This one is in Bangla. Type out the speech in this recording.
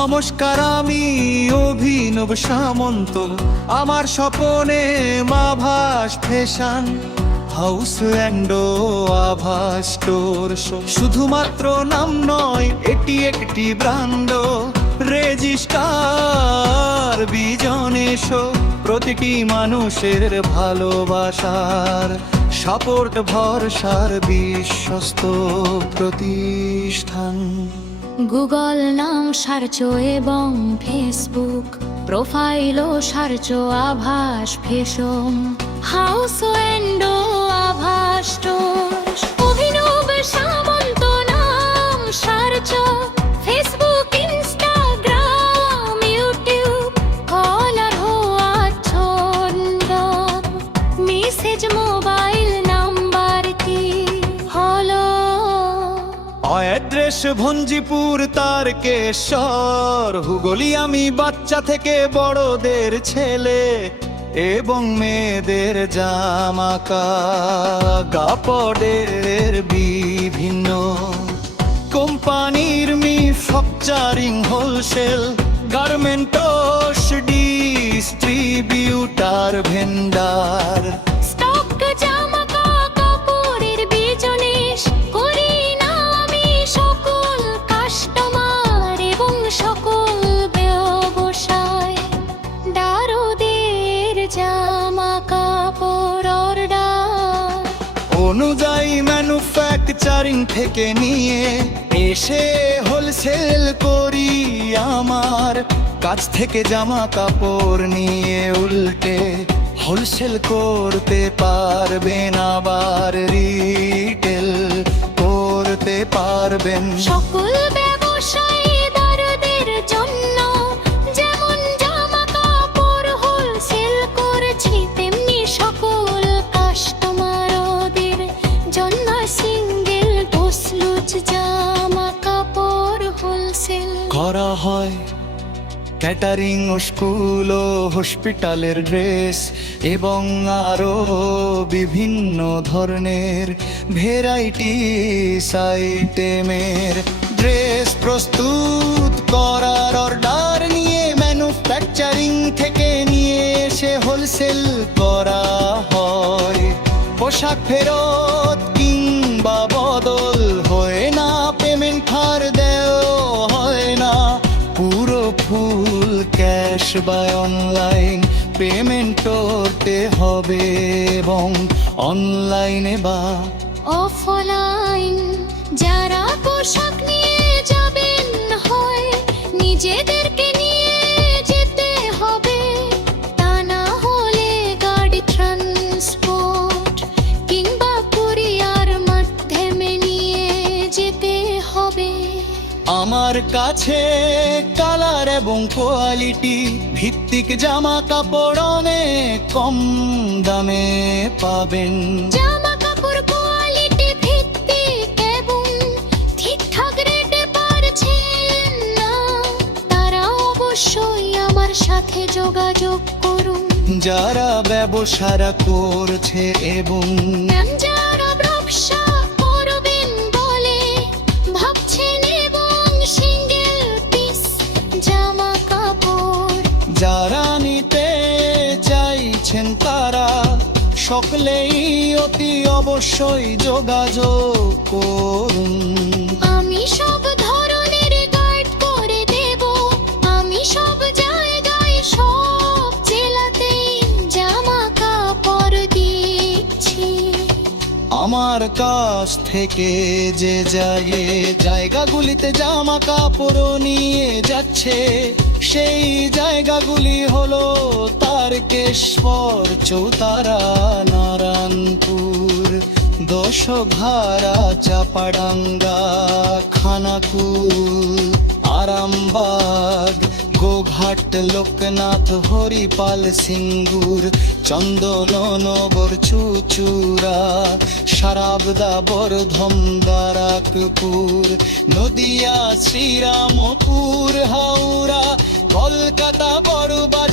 নমস্কার, আমি অভিনব সামন্ত। আমার স্বপনে আভাস ফ্যাশন হাউস অ্যান্ড আভাস স্টোর। শুধুমাত্র নাম নয়, এটি একটি ব্র্যান্ড। রেজিস্টার বিজনে প্রতিটি মানুষের ভালোবাসার সাপোর্ট, ভরসার বিশ্বস্ত প্রতিষ্ঠান। গুগল নাম সার্চ এবং ফেসবুক প্রোফাইলও সার্চ আভাস ফ্যাশন হাউস অ্যান্ড আভাস স্টোর। অভিনব সামন্ত নাম সার্চ ফেসবুক, ইনস্টাগ্রাম, ইউটিউব। কলার হওয়া ছন্দ মেসেজ মোবাইল নাম্বার কি হলো? অ্যাড্রেস ভঞ্জিপুর তারকেশ্বর। হুগলি আমি বাচ্চা থেকে বড়দের ছেলে এবং মেয়েদের জামা কাপড়ের বিভিন্ন কোম্পানির manufacturing, wholesale, garments distributor, vendor. Stock জামা কাপড়ের বিজনেস করি না আমি সকল কাস্টমার এবং সকল ব্যবসায়। দারুদের জামা কাপড় অর্ডার অনুযায়ী ম্যানুফ্যাকচারিং থেকে নিয়ে এসে হোলসেল করি। আমার কাছ থেকে জামা কাপড় নিয়ে উল্টে হোলসেল করতে পারবেন, আবার রিটেল করতে পারবেন। সকল ব্যবসায়ীদের জন্য যেমন জামা কাপড় হোলসেল করছি, তেমনি সকল কাস্টমারদের জন্য সিঙ্গেল ডোসলুজ জামা কাপড় হোলসেল করা হয়। ক্যাটারিং ও স্কুল ও হসপিটালের ড্রেস এবং আরও বিভিন্ন ধরনের ভ্যারাইটিস আইটেমের ড্রেস প্রস্তুত করার অর্ডার নিয়ে ম্যানুফ্যাকচারিং থেকে নিয়ে এসে হোলসেল করা হয়। পোশাক ফেরত কিংবা বদল হয় না, পেমেন্ট ধার দেওয়া হয় না। পুরো ফুল ক্যাশ বা অনলাইন পেমেন্ট করতে হবে, এবং অনলাইনে বা অফলাইন। যারা পোশাক নিয়ে যাবেন হয় নিজেদেরকে নিয়ে যেতে হবে, তা না হলে গাড়ি ট্রান্সপোর্ট কিংবা কুরিয়ার মাধ্যমে নিয়ে যেতে হবে। আমার কাছে কালার এবং কোয়ালিটি ভিত্তিক জামা কাপড় অনেক কম দামে পাবেন। জামা কাপড় কোয়ালিটি ভিত্তিক এবং ঠিকঠাক রেটে পারছেন না, তারা অবশ্যই আমার সাথে যোগাযোগ করুন। যারা ব্যবসারা করছে এবং যারা ব্যবসা করবেন বলে ভাবছেন এবং সিঙ্গেল পিস জামা কাপড় যারা নিতে চাইছেন, তারা সকলেই অতি অবশ্যই যোগাযোগ করুন। আমি সব ধরনের গাইড করে দেব, আমি সব জায়গায় সব জেলাতেই জামা কাপড় দিচ্ছি। আমার কাছ থেকে যে জায়গাগুলিতে জামা কাপড় নিয়ে যাচ্ছে, সেই জায়গাগুলি হলো তারকেশ্বর, চৌতারা, নারায়ণপুর, দশঘারা, চাপাডাঙ্গা, খানাকুল, আরামবাগ, গোঘাট, লোকনাথ, হরিপাল, সিঙ্গুর, চন্দননগর, চুচুড়া, সারাবদা, বরধম, দারাকপুর, নদিয়া, শ্রীরামপুর, হাওড়া, কলকাতা, বড়বাজার,